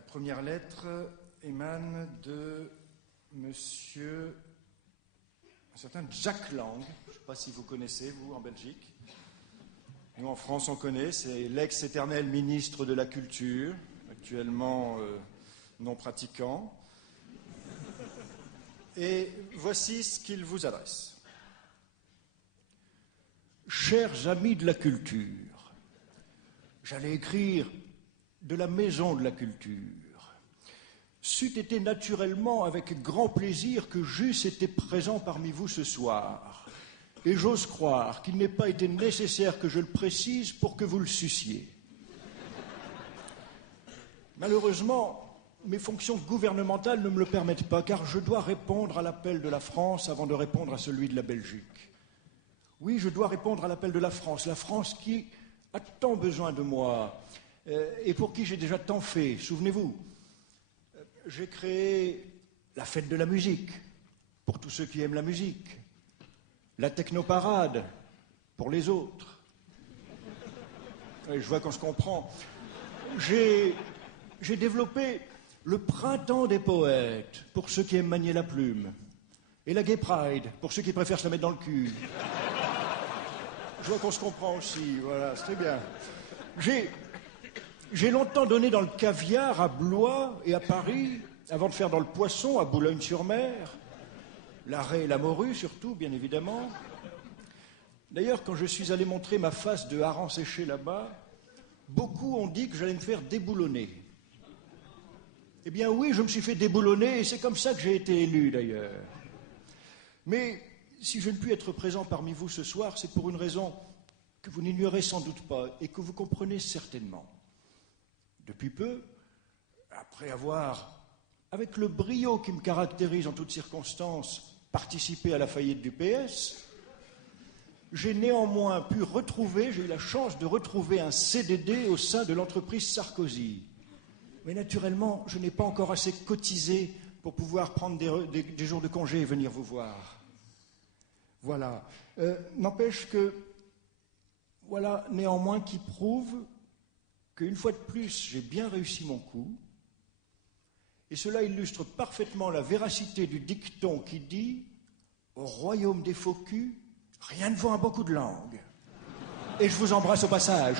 La première lettre émane de monsieur un certain Jack Lang. Je ne sais pas si vous connaissez, vous, en Belgique. Nous, en France, on connaît. C'est l'ex-éternel ministre de la Culture, actuellement non pratiquant. Et voici ce qu'il vous adresse. Chers amis de la culture, j'allais écrire de la maison de la culture. C'eût été naturellement avec grand plaisir que j'eusse été présent parmi vous ce soir. Et j'ose croire qu'il n'ait pas été nécessaire que je le précise pour que vous le sussiez. Malheureusement, mes fonctions gouvernementales ne me le permettent pas, car je dois répondre à l'appel de la France avant de répondre à celui de la Belgique. Oui, je dois répondre à l'appel de la France qui a tant besoin de moi, et pour qui j'ai déjà tant fait. Souvenez-vous, j'ai créé la fête de la musique, pour tous ceux qui aiment la musique, la technoparade, pour les autres. Et je vois qu'on se comprend. J'ai développé le printemps des poètes, pour ceux qui aiment manier la plume, et la gay pride, pour ceux qui préfèrent se la mettre dans le cul. Je vois qu'on se comprend aussi, voilà, c'est très bien. J'ai longtemps donné dans le caviar à Blois et à Paris, avant de faire dans le poisson à Boulogne-sur-Mer, la raie et la morue surtout, bien évidemment. D'ailleurs, quand je suis allé montrer ma face de hareng séché là-bas, beaucoup ont dit que j'allais me faire déboulonner. Eh bien oui, je me suis fait déboulonner et c'est comme ça que j'ai été élu d'ailleurs. Mais si je ne puis être présent parmi vous ce soir, c'est pour une raison que vous n'ignorez sans doute pas et que vous comprenez certainement. Depuis peu, après avoir, avec le brio qui me caractérise en toutes circonstances, participé à la faillite du PS, j'ai néanmoins pu retrouver, j'ai eu la chance de retrouver un CDD au sein de l'entreprise Sarkozy. Mais naturellement, je n'ai pas encore assez cotisé pour pouvoir prendre des jours de congé et venir vous voir. Voilà. N'empêche que, voilà néanmoins qui prouve qu'une fois de plus, j'ai bien réussi mon coup. Et cela illustre parfaitement la véracité du dicton qui dit « Au royaume des faux culs, rien ne vaut un bon coup de langue ». Et je vous embrasse au passage.